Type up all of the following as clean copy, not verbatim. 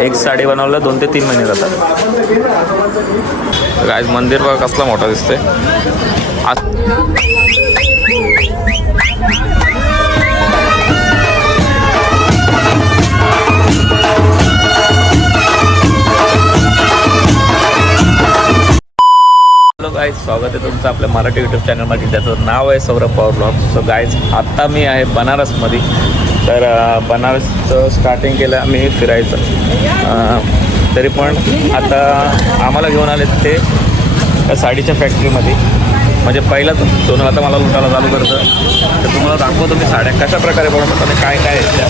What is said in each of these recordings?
एक साडी बनवलं 2 ते 3 महिने जातात. गाईज मंदिर बघा कसला मोठा दिसतंय. हॅलो गाईज, स्वागत आहे तुमचं आपल्या मराठी यूट्यूब चॅनलमध्ये, ज्याचं नाव आहे Saurabh power blog. So guys, आत्ता मी आहे बनारसमध्ये. तर बनारसचं स्टार्टिंग केलं आम्ही फिरायचं. तरी पण आता आम्हाला घेऊन आले ते त्या साडीच्या फॅक्टरीमध्ये. म्हणजे पहिलाच सोनं आता मला लुटायला चालू करतं. तर तुम्हाला दाखवतो मी साड्या कशा प्रकारे बनवतात आणि काय काय आहेत त्या.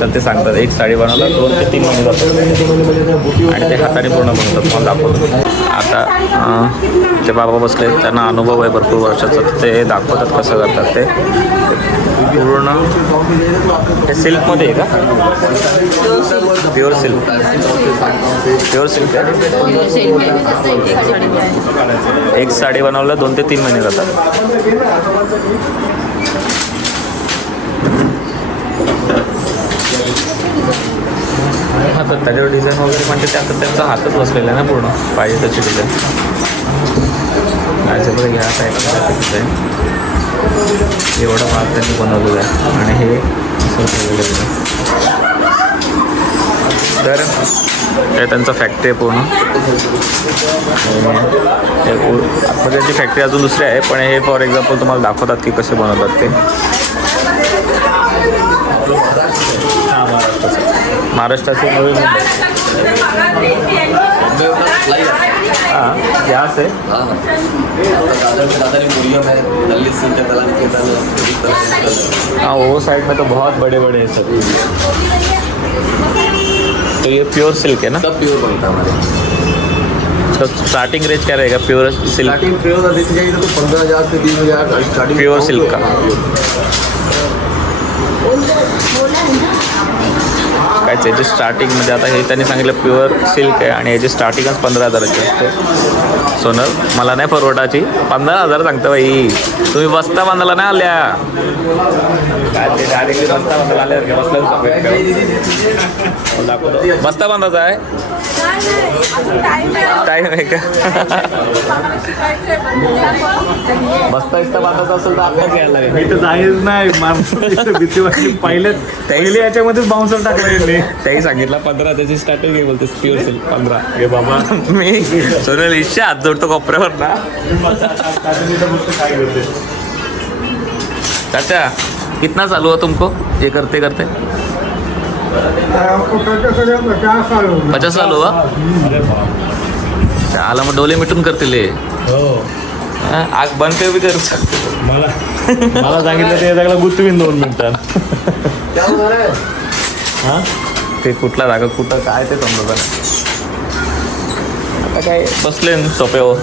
तर ते सांगतात एक साडी बनवतात 2 ते 3 महिने जातात आणि ते हाताने पूर्ण बनवतात. मला दाखवतो. आता ते बाबा बसले, त्यांना अनुभव आहे भरपूर वर्षाचा. ते दाखवतात कसं करतात ते पूर्ण. हे सिल्कमध्ये आहे का? Pure silk. प्युअर सिल्क आहे. एक साडी बनवलं 2 ते 3 महिने जातात. हां, तर त्याच्यावर डिझाईन वगैरे म्हणजे ते आता त्यांचा हातच बसलेला आहे ना पूर्ण, पाहिजे त्याची डिझाईन. याच्यामध्ये घ्या काय डिझाईन एवढं भाग त्यांनी बनवलेलं आहे आणि हे असं ठेवलेलं आहे. तर हे त्यांचं फॅक्टरी आहे पूर्ण. त्याची फॅक्टरी अजून दुसरी आहे, पण हे फॉर एक्झाम्पल तुम्हाला दाखवतात की कसे बनवतात ते. महाराष्ट्राचे नवी मुंबई. हाँ, यहाँ से हाँ, वो साइड में तो बहुत बड़े बड़े हैं सब. तो ये प्योर सिल्क है ना? सब प्योर बनता है हमारे. तो स्टार्टिंग रेंज क्या रहेगा प्योर सिल्क? स्टार्टिंग प्योर देखी जाएगी तो 15,000 से 20,000 स्टार्टिंग प्योर सिल्क का. काय त्याची स्टार्टिंग म्हणजे आता हे त्यांनी सांगितलं प्युअर सिल्क आहे आणि याची स्टार्टिंगच 15,000ची असते. सोनल मला नाही परवडाची. 15,000 सांगता बाई. तुम्ही बस्ता बांधायला नाही आल्या काय? ते डायरेक्टली बस्ता बांधायला आल्यावर घ्या. बसल्या बस्ता बांधायचा आहे. टाईम आहे का? बस्ता इस्ता बांधायचा असेल तर आपल्याच घ्यायला लागेल. मी तर जायच नाही. भीती वाटली. पहिले याच्यामध्येच बाउन्सर टाकला. त्याही सांगितलं 15. त्याची स्टार्टिंग आहे बोलते प्युअर सिल्क 15. हे बाबा मी सोनल इच्छा हात जोडतो कोपऱ्यावर ना. चाचा कितना चालू है तुमको ये करते करते? 50 साल हुआ. आला मग डोले मिटून करतील. आग बनते उभी कर. मला सांगितलं ते सगळं गुंतवीन 2 मिनिटात. हां, ते कुठला जागा कुठं काय ते समजत नाही. आता काय बसले सोप्यावर.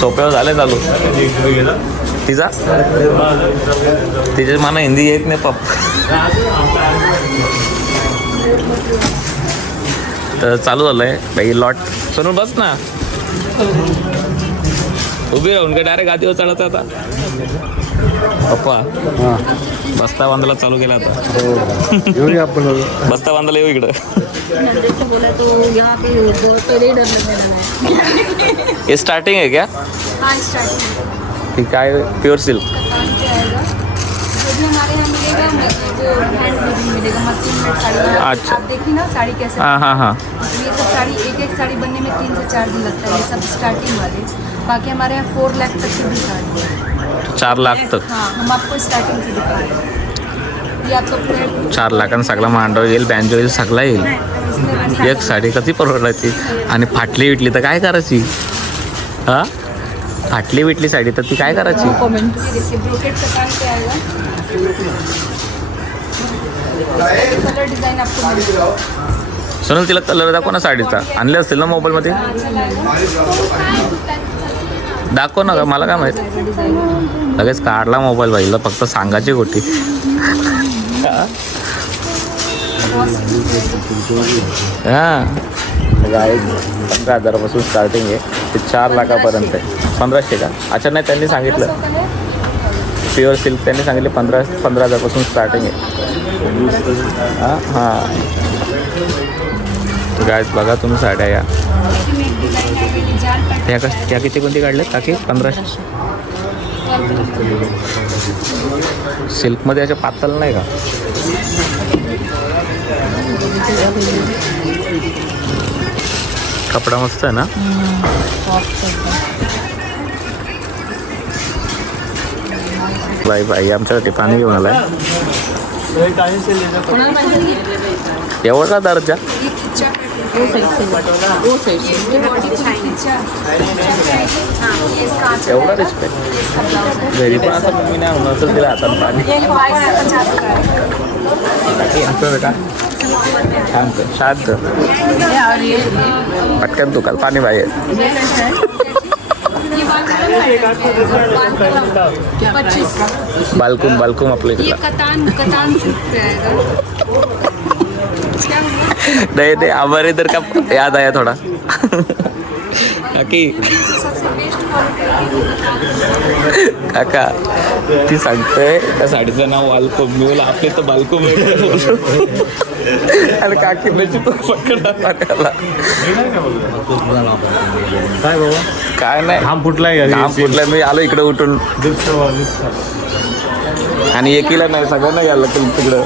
सोप्यावर झाले चालू. तिचा तिचे मला हिंदी येत नाही पप्पा. तर चालू झालं आहे बाई लॉट. सोनू बस ना. उभी राहून का डायरेक्ट गादीवर चढायचं आता पप्पा. बस्ता बांधायला चालू केला आता. बस्ता बांधायला येऊ इकडं. ये स्टार्टिंग है क्या? हाँ, स्टार्टिंग. ठीक है. प्योर सिल्क जो भी हमारे यहाँ मिलेगा वो हैंड वीविंग मिलेगा, मशीन मेड साड़ी. अच्छा. आप देखिए ना साड़ी कैसे. हाँ हाँ हाँ. ये सब साड़ी एक साड़ी बनने में 3 से 4 दिन लगता है. ये सब स्टार्टिंग वाले. बाकी हमारे यहाँ 4 लाख तक की भी साड़ी है. 4 लाख तक. हाँ, हम आपको स्टार्टिंग से दिखा रहे हैं. ये आपका प्लेट 4 लाखांना सगळा मांडव येईल, बँजो येईल, सगळा येईल. एक साडी कधी परवडायची? आणि फाटली विटली तर काय करायची? हा, फाटली विटली साडी तर ती काय करायची? देखिए ब्रोकेट का काम क्या आएगा. कलर डिजाइन आपको मिलेगा. सोनल तिला कलर दाखव ना साडीचा. आणले असतील ना मोबाईलमध्ये? दाखव ना. मला काय माहित. लगेच काढला मोबाईल बाईला. फक्त सांगायची गोटी. हां गाय 15,000पासून स्टार्टिंग आहे ते 4 लाखापर्यंत आहे. 1500 का? अच्छा नाही, त्यांनी सांगितलं प्युअर सिल्क त्यांनी सांगितले 15,000पासून स्टार्टिंग आहे. हां गायज बघा तुम्ही साड्या या ह्या किती कोणती काढल्यात काकी? 1500. सिल्कमध्ये याच्या पातळ नाही का? कपडा मस्त आहे ना. बाई आमच्यासाठी पाणी घेऊन आलाय. एवढा दर्जा एवढा रिस्पेक्ट घरी पण असं मम्मी नाही होणार तर तिला हातात पाणी का शांत पटकन तू काल पाणी बाहेर. बालकून आपल्या नहीं हमारे इधर का याद आया थोड़ा काकी काका ती सांगते त्या साडीचं नाव वालकोम. मी बोला आपले तर बालकोम आणि काकी म्हणजे तो पकडला पाण्याला. काय बाबा काय नाही घाम फुटलाय घाम फुटलाय. मी आलो इकडे उठून आणि एकीला नाही सगळ्यांना यायला तिकडं.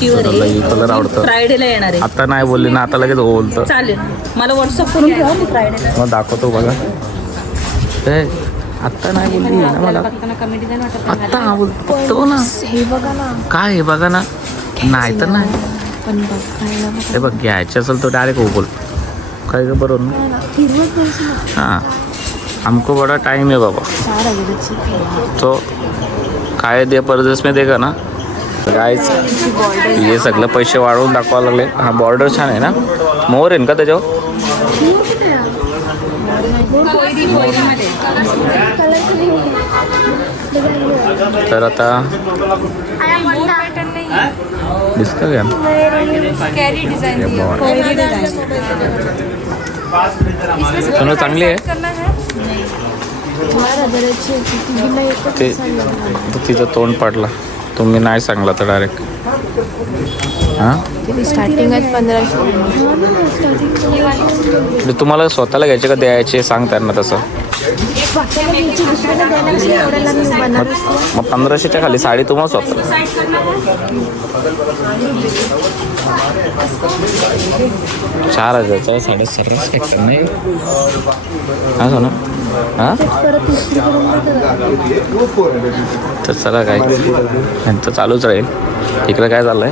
कलर आवडतं. फ्रायडेला येणार आहे. आता नाही बोलली ना, आता लगेच बोलतं. चालेल, मला व्हॉट्सअप करून ठेवा, मी फ्रायडेला मग दाखवतो बघा. आत्ता नाही बोलली ना मला, आत्ता हा बोलतो ना. हे बघा ना, काय हे बघा ना. नाही तर नाही पण बघायला हे बघ, घ्यायचं असेल तर डायरेक्ट हो बोल. काय ग बरोबर. हां हमको बड़ा टाइम है बाबा. तो काय दे परदेश में देगा ना. गायच हे सगळं पैसे वाढवून दाखवायला लागले. हा बॉर्डर छान आहे ना. मोर आहे का त्याच्यावर. तर आता दिसतं का कैरी डिजाइन सोनं चांगली आहे ते. तिचं तोंड पाडला तुम्ही नाही सांगला तर डायरेक्ट. हां स्टार्टिंग आहे 1500. तुम्हाला स्वतःला घ्यायचे का द्यायचे सांग त्यांना तसं. मग 1500च्या खाली साडी तुम्हाला स्वतः. 4,000च्या साड्या सर्रास ऐकतात नाही. हां सोना हां तर चला काय यांचं चालूच राहील. इकडं काय चाललंय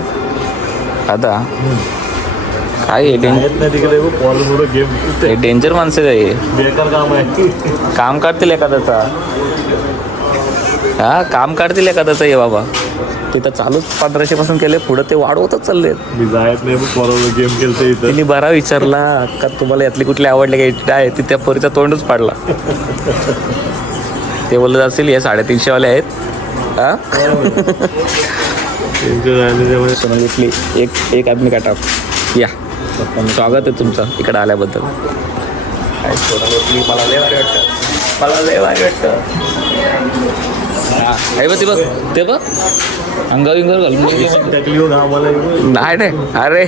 आता. काय हे डेंजर माणसं आहे. बेकार काम आहे. काम काढतील एखाद्याचा. हा काम काढतील एखाद्याचा हे बाबा. तिथं चालूच 1500 पासून केले, पुढं ते वाढवतच चालले. मी जायत नाही पोराला गेम खेळते इथं. त्यांनी बरा विचारला का तुम्हाला यातली कुठली आवडली घ्यायची आहे. ती त्या पोरीचा तोंडच पाडला. ते बोलत असेल हे 350 वाले आहेत. हा सोनं घेतली. एक आदमी काटा या. स्वागत आहे तुमचं इकडं आल्याबद्दल. काय सोनं घेतली. मला लय भारी वाटतं. मला लय भारी वाटतं. हा हे बघ ते बघ ते बघ अंगावर इंगावर घालून नाही नाही. अरे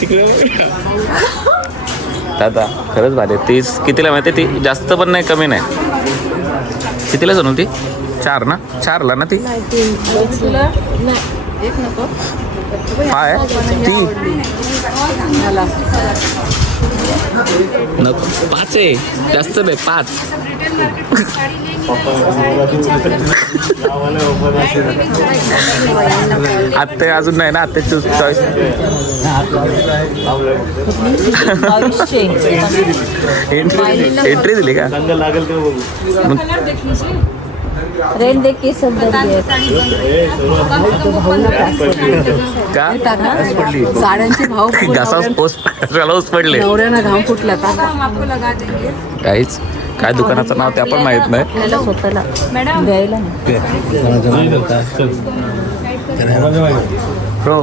तिकडे दादा खरंच भारी. 30 कितीला माहिती. ती जास्त पण नाही कमी नाही. कितीला सोनू ती 4 ना. 4ला ना ती. काय ती नको 5 आहे जास्त नाही 5. आत्ता अजून नाही ना. आत्ता चॉईस एंट्री दिली का. रेंट देख के सब साड्यांचे भाव घासाच पोस्ट पडले. नवऱ्यानं घाम फुटला काहीच काय दुकानाचं नाव ते आपण माहित नाही. स्वतःला मॅडम द्यायला ब्रो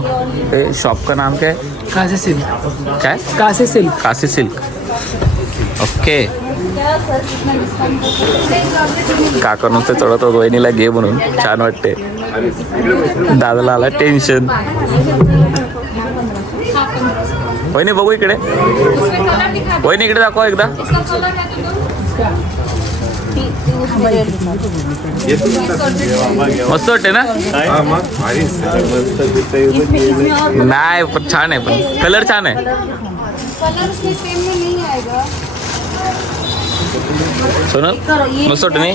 ये शॉप का नाम क्या है? कासे सिल्क काय? कासे सिल्क काशी सिल्क. ओके. काका नुसते चढत होत वहिनीला घे म्हणून. छान वाटते. दादाला आला टेन्शन. वहिनी बघू इकडे. वहिनी इकडे दाखवा एकदा. मस्त वाटते ना. नाही पण छान आहे. पण कलर छान आहे. कलर उसमें सेम में नहीं आएगा. सोनल मस्त वाटते नाही.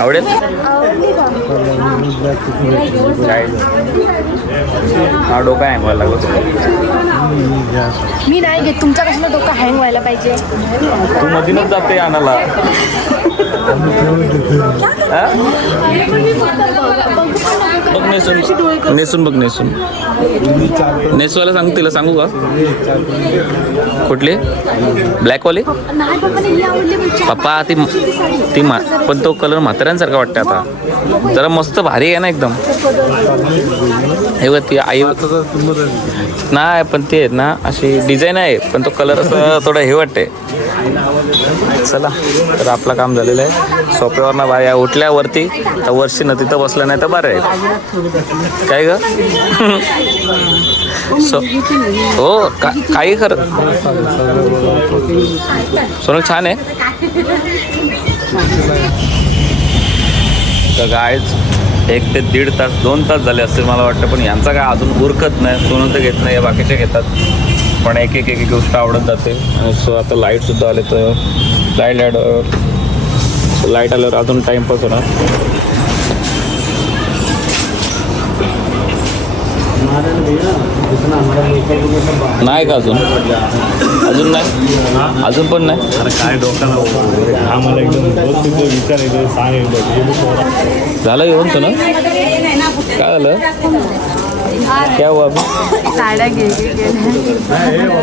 आवडेल. काय हा डोका हँग व्हायला लागला. मी नाही घेत. तुमचा कशाला डोका हँग व्हायला पाहिजे. तू मधीनच जाते आणायला. हा? बघ नेसून नेसून बघ नेसून. नेसवायला सांग. तिला सांगू का कुठली ब्लॅकवाली. नाही पप्पाने ही आवडली म्हणजे पप्पा ती पण तो कलर म्हाताऱ्यांसारखा वाटते आता. जरा मस्त भारी आहे ना एकदम. हे बघ ती आई नाही पण ते आहेत ना अशी डिझाईन आहे पण तो कलर असं थोडं हे वाटते. चला तर आपलं काम झालेलं आहे. सोप्यावरनं बाया उठल्यावरती तर वर्षी न तिथं बसलं नाही तर बरं आहे. काय ग हो काही खरं. सोनल छान आहे. तर गायच 1 ते 1.5 तास 2 तास झाले असतील मला वाटतं. पण यांचा काय अजून उरकत नाही. सोनल तर घेत नाही. बाकीचे घेतात पण एक एक गोष्ट आवडत जाते. आणि सो आता लाईटसुद्धा आले तर लाईट आल्यावर अजून टाईमपास होणार. नाही का अजून नाही. अजून पण नाही. काय डोक्याला आम्हाला एकदम विचारायचं सांग. झालं येऊन ना. काय झालं. क्या हुआ अभी. साड्या गेली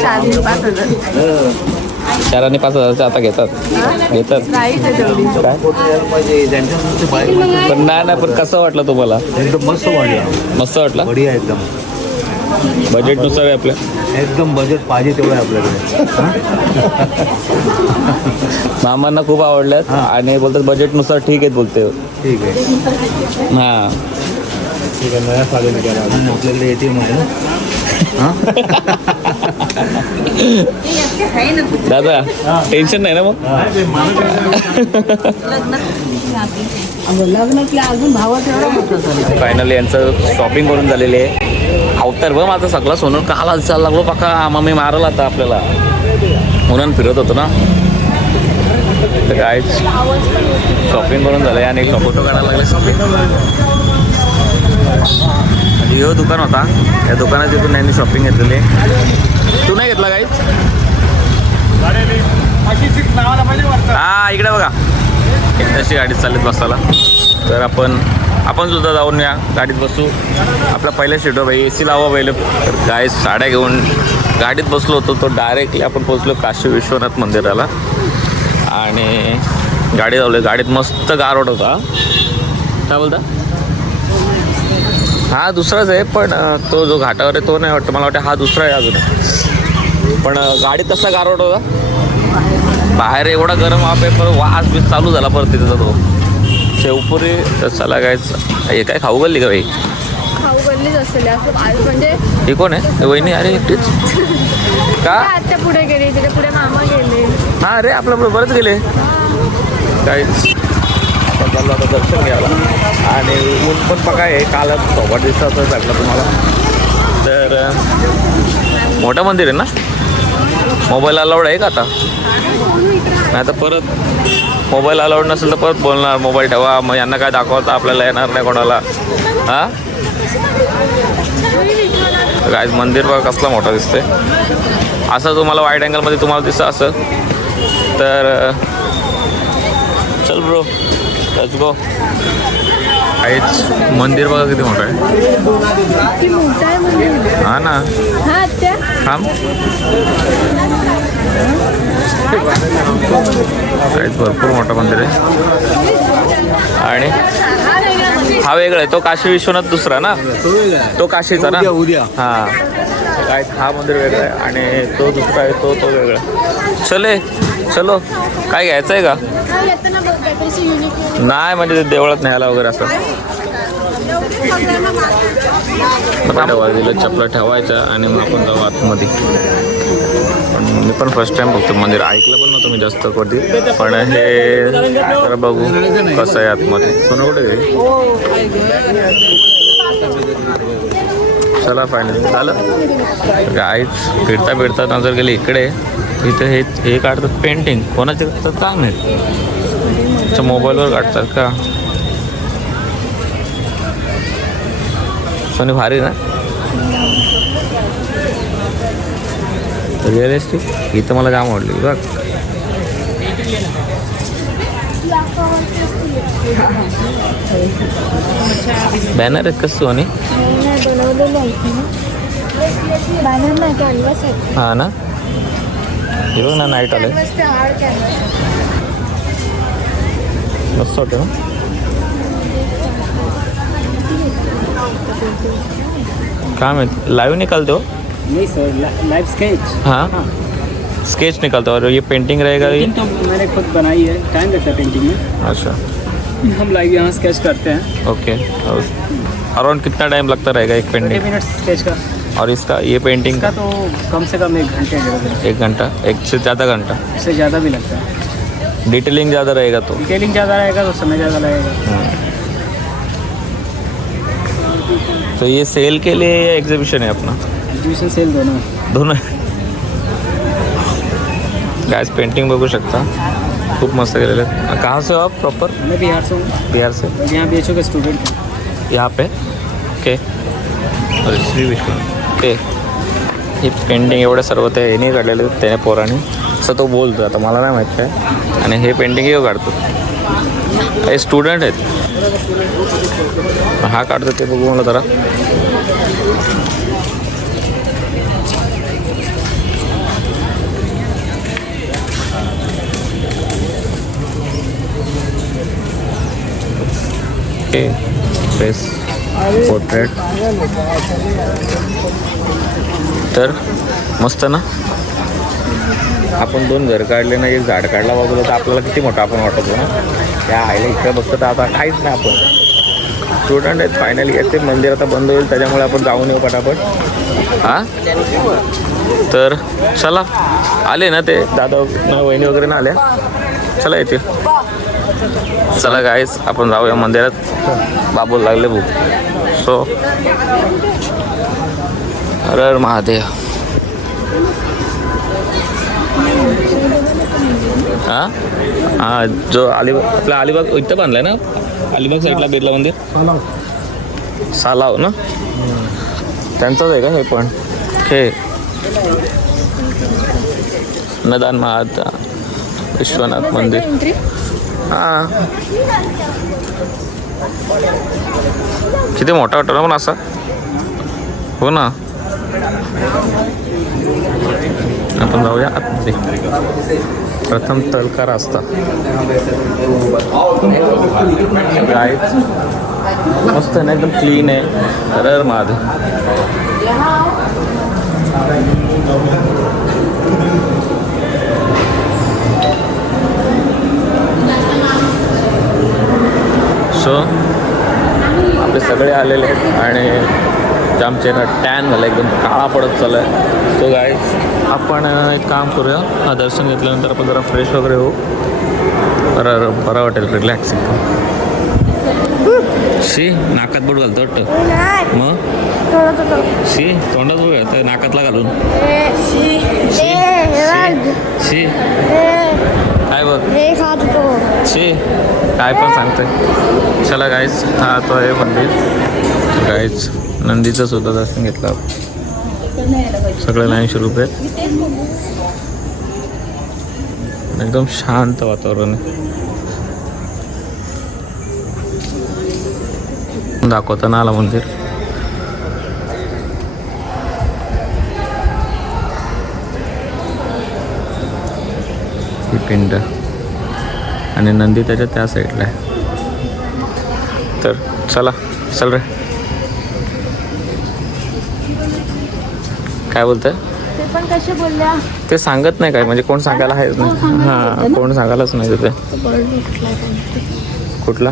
4,000-5,000. 4 आणि 5,000 आता घेतात. राईट आहे तेवढी. काय पण नाही पण कसं वाटलं तुम्हाला. एकदम मस्त वाटलं. मस्त वाटला. बढिया एकदम. बजेटनुसार आहे आपल्या. एकदम बजेट पाहिजे तेवढं आहे आपल्याकडे. मामांना खूप आवडल्यात आणि बोलतात बजेटनुसार ठीक आहेत बोलते. ठीक आहे. हां ठीक आहे. नया साधन केला आपल्याकडे ATM आहे ना. दादा टेन्शन नाही ना मग. फायनली यांचं शॉपिंग करून झालेली आहे. अवतार बघ माझा सगळा सोनल काला दिसायला लागलो पक्का. मम्मी मारल आता आपल्याला म्हणून फिरत होतो ना. तर काय शॉपिंग करून झालं आणि फोटो काढायला लागले. शॉपिंग हे दुकान होता. या दुकानात तिथून यांनी शॉपिंग घेतलेली. तू नाही घेतला काहीच. हा इकडे बघा तशी गाडीत चाललीत बसायला. तर आपण सुद्धा जाऊन या गाडीत बसू. आपल्या पहिल्या सीटवर भाई AC लावा पहिले. तर काय साड्या घेऊन गाडीत बसलो होतो. तो डायरेक्टली आपण पोचलो काशी विश्वनाथ मंदिराला आणि गाडी लावली. गाडीत मस्त गारवट होता. काय बोलता. हा दुसराच आहे पण तो जो घाटावर आहे तो नाही वाटतं. मला वाटतं हा दुसरा आहे अजून. पण गाडीत तसा गारवट होता. बाहेर एवढा गरम वाफ आहे. परत वास बीस चालू झाला परत तिथं तो शेवपुरी. तर चला हे काय खाऊ गल्ली का बाई. खाऊ गल्लीच असेल असं म्हणजे. हे कोण आहे वहिनी. अरे एकटीच का. आत्या पुढे गेली त्याच्या पुढे मामा गेले. हां अरे आपल्या बरंच गेले. काहीच आपण चाललो आता दर्शन घ्यायला. आणि ऊन पण बघा आहे. काल सोबत दिवसाचं सांगलं तुम्हाला. तर मोठं मंदिर आहे ना. मोबाईल अलाउड आहे का आता. नाही तर परत मोबाईल अलाउड नसेल तर परत बोलणार मोबाईल ठेवा. मग यांना काय दाखवता आपल्याला येणार नाही कोणाला. हां काय मंदिर बघा कसला मोठा दिसतंय. असं तुम्हाला वाईड अँगलमध्ये तुम्हाला दिसतं असं. तर चल ब्रो लेट्स गो. काहीच मंदिर बघा किती मोठं आहे. मोठं आहे मंदिर. हा ना. हा आत्या थांब. काहीच भरपूर मोठं मंदिर आहे. आणि हा वेगळा आहे, तो काशी विश्वनाथ दुसरा ना, तो काशीचा ना. उद्या हां काय, हा मंदिर वेगळा आहे आणि तो दुसरा आहे, तो वेगळा आहे. चलो काय घ्यायचं आहे का? नाही म्हणजे ते देवळात न्यायला वगैरे असं ठेवायला दिलं, चपला ठेवायच्या आणि मग आपण जाऊ आतमध्ये. पण मी पण फर्स्ट टाइम बघतो मंदिर, ऐकलं पण नव्हतं मी जास्त कधी, पण हे जरा बघू कसं आहे आतमध्ये. सोनं कुठे गेली? चला फायनली झालं. गाईच फिरता नजर गेली इकडे, इथे हे काढतात पेंटिंग. कोणाचे काढतात काय माहीत, अच्छा मोबाईलवर काढतात का? सोनी भारी ना, रिअलिस्टिक. इथं मला जाम आवडली बघ. बॅनर आहेत कसं सोनी? हां ना, हे बघ ना, नाईट आलं मस्त वाटतं ना. काय माहिती लाईव्ह निकालते हो? नहीं सर, लाइव स्केच. हाँ स्केच निकालता है और ये पेंटिंग रहेगा ये? पेंटिंग तो मैंने खुद बनाई है, टाइम लगता है पेंटिंग में. अच्छा हम लाइव यहाँ स्केच करते हैं. ओके. और अराउंड कितना टाइम लगता रहेगा एक 20 पेंटिंग? मिनट स्केच का. और इसका ये पेंटिंग इसका तो कम से कम 1 घंटे लगेगा. 1 घंटा, 1 से ज़्यादा घंटा? उससे ज़्यादा भी लगता है. डिटेलिंग ज़्यादा रहेगा तो? डिटेलिंग ज़्यादा रहेगा तो समय ज़्यादा लगेगा. तो ये सेल के लिए या एग्जीबिशन है अपना? एग्जीबिशन सेल दोनों है. दोनों गैस पेंटिंग बघू शकता, खूप मस्त केलेलं आहे. कहाँ से हो आप प्रॉपर? मैं बिहार से हूँ. बिहार से. यहाँ BHU का स्टूडेंट हूँ. यहाँ पे ओके. अरे श्री विष्णू ते हे पेंटिंग एवढं सर्व ते याने काढलेलं त्याने पोराने, असं तो बोलतो. आता मला नाही माहीत काय. आणि हे पेंटिंग हे काढतो, हे स्टुडंट आहेत. हा काढतो ते बघू मला जरा. ओके फेस पोर्ट्रेट तर मस्त ना. आपण 2 घर काढले ना, एक झाड काढला बाजूला, तर आपल्याला किती मोठा आपण वाटतो ना. त्या आईला इकडे बघतो तर आता काहीच नाही. आपण स्टुडंट आहेत फायनली. येते मंदिर आता बंद होईल, त्याच्यामुळे आपण जाऊन येऊ पटापट. हां तर चला, आले ना ते दादा वहिनी वगैरे ना आल्या, चला येते. चला गाईस आपण जाऊया मंदिरात, बाबूला लागले भूक. सो हर महादेव. हां जो अलिबाग, आपला अलिबाग इथं बांधलाय ना, अलिबाग साईडला बिर्ला मंदिर, सालाव ना, त्यांचंच आहे का हे? पण हे नदान महादा विश्वनाथ मंदिर. हां किती मोठा वाटतो ना पण असा. हो ना, आपण जाऊया आतमध्ये. प्रथम तलका रस्ता मस्त आहे ना, एकदम क्लीन आहे. हर महादेव. सो आपले सगळे आलेले आहेत आणि आमचे ना टॅन झालं, एकदम काळा पडत चालू आहे. सो गाईज आपण एक काम करूया, हा दर्शन घेतल्यानंतर आपण जरा फ्रेश वगैरे होऊ, बरं वाटेल, रिलॅक्स. शी नाकात बोट घालतो वाटतं. मग शी तोंडात बोट घालतं, नाकातला घालून. शी काय बघ, शी काय पण सांगतोय. चला गाईज, हा तो आहे मंदिर. गाईज नंदीचं सुद्धा दर्शन घेतलं, सगळ्याला 80 रुपये. एकदम शांत वातावरण आहे. दाखवताना आला मंदिर. ही पिंड आणि नंदी त्याच्या त्या साईडला आहे. तर चला चल रे. काय बोलतंय ते पण कसे बोलल्या ते सांगत नाही काय, म्हणजे कोण सांगायला आहे हां, कोण सांगायलाच नाही तिथे. कुठला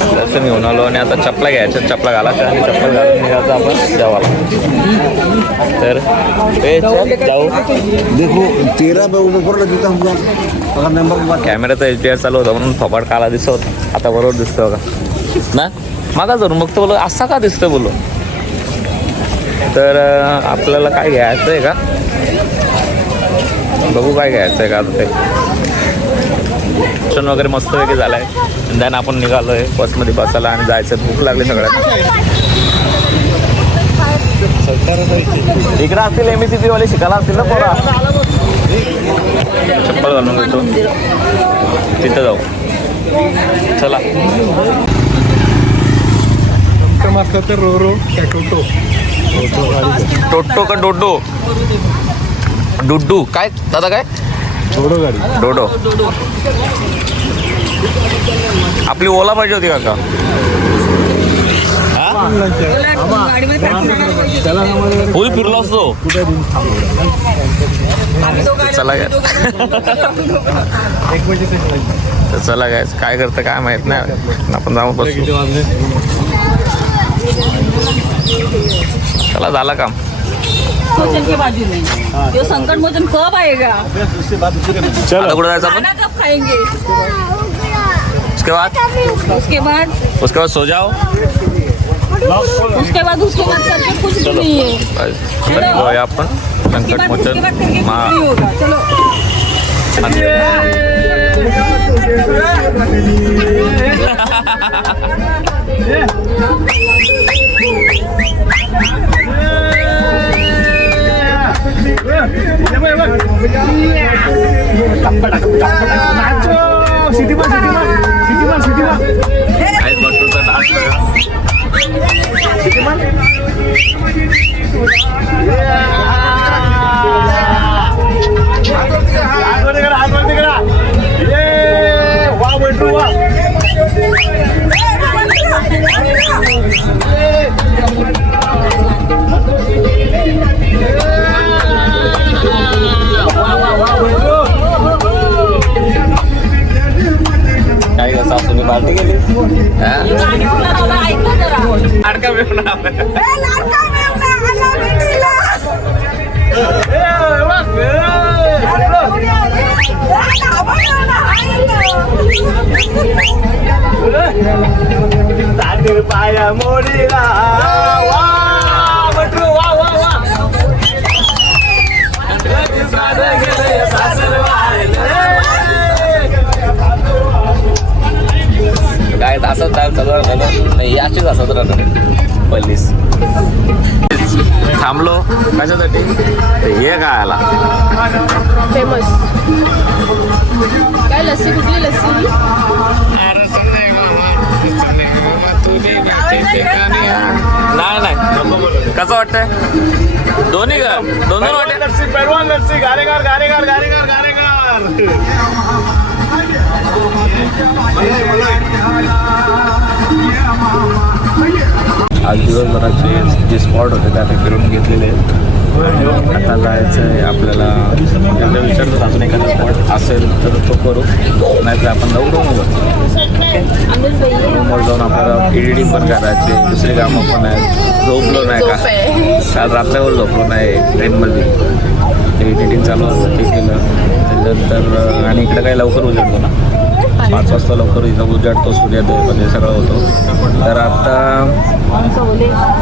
दर्शन घेऊन आलो आणि आता चपला घ्यायच्या, चपला घालायच्या आणि चप्पल घालून निघायचं आपण जेवायला. तर ए चल जाऊ. देखो 13 पे ऊपर लग देता हूँ अगर नंबर कॅमेराचा HDR चालू होता म्हणून थोपाड काला दिसत होता. आता बरोबर दिसतो का ना, मागा धरून बघतो बोलो असा का दिसतं बोलो. तर आपल्याला काय घ्यायचं आहे का बघू, काय घ्यायचं आहे का. आता ते दर्शन वगैरे मस्तपैकी झालं आहे. देन आपण निघालो आहे बसमध्ये बसायला आणि जायचं. भूक लागली सगळ्यात. इकडं असतील MSCP वाले शिकायला असतील ना पोरा. चप्पल घालून घेतो तिथं जाऊ. चला मस्त तर रो रो काय टोटो टोटो का डोडो डुड्डू काय दादा काय थोडं गाडी डोडो. आपली ओला पाहिजे होती काका. त्याला फुल फिरलो असतो. कुठे दिन चला काय एक मिनिट तर चला काय काय करतं काय माहित नाही. आपण जाऊन बसू. वाजले. चला झालं काम. भोजन के बाजू में जो संकट मोचन कब आएगा, आता कुठं जायचं आपण. खाना कब खाएंगे, उसके बाद सो जाओ. उसके बाद करके कुछ भी नहीं है. आता निघूया आपण संकट मोचन मा नहीं होगा. चलो काय का सासूने पार्टी केली. लाडका मिळून पाया मोडीला काय असं झालं नाही. याचीच असत राहणार पल्लीस. थांबलो कशासाठी हे काय आला फेमस काय लस्सी. कुठली लस्सी. नाही नाही कसं वाटतंय. दोन्ही का दोन वाटत. परवान लस्सी गारेगार गारेगार गारेगार गारेगार. आज दिवसभराचे जे स्पॉट होते ते आता फिरून घेतलेले आहेत. आता जायचं आहे आपल्याला. त्यांना विचारतो अजून एखादा स्पॉट असेल तर तो करू, नाहीतर आपण जाऊ रूमवर. रूमवर जाऊन आपल्याला एडिटिंग पण करायचे, दुसरी कामं पण आहेत. झोपलो नाही का, काल रात्रभर झोपलो नाही ट्रेनमध्ये. एडिटिंग चालू होतं ते केलं त्याच्यानंतर. आणि इकडे काही लवकर उजाडतो ना, 5 वाजता लवकर इथं उजाडतो, सूर्योदय पण हे सगळं होतं. तर आता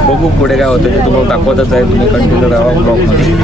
बघू पुढे काय होतं ते तुम्हाला दाखवतच आहे. तुम्ही कंटिन्यू राहा ब्लॉगमध्ये.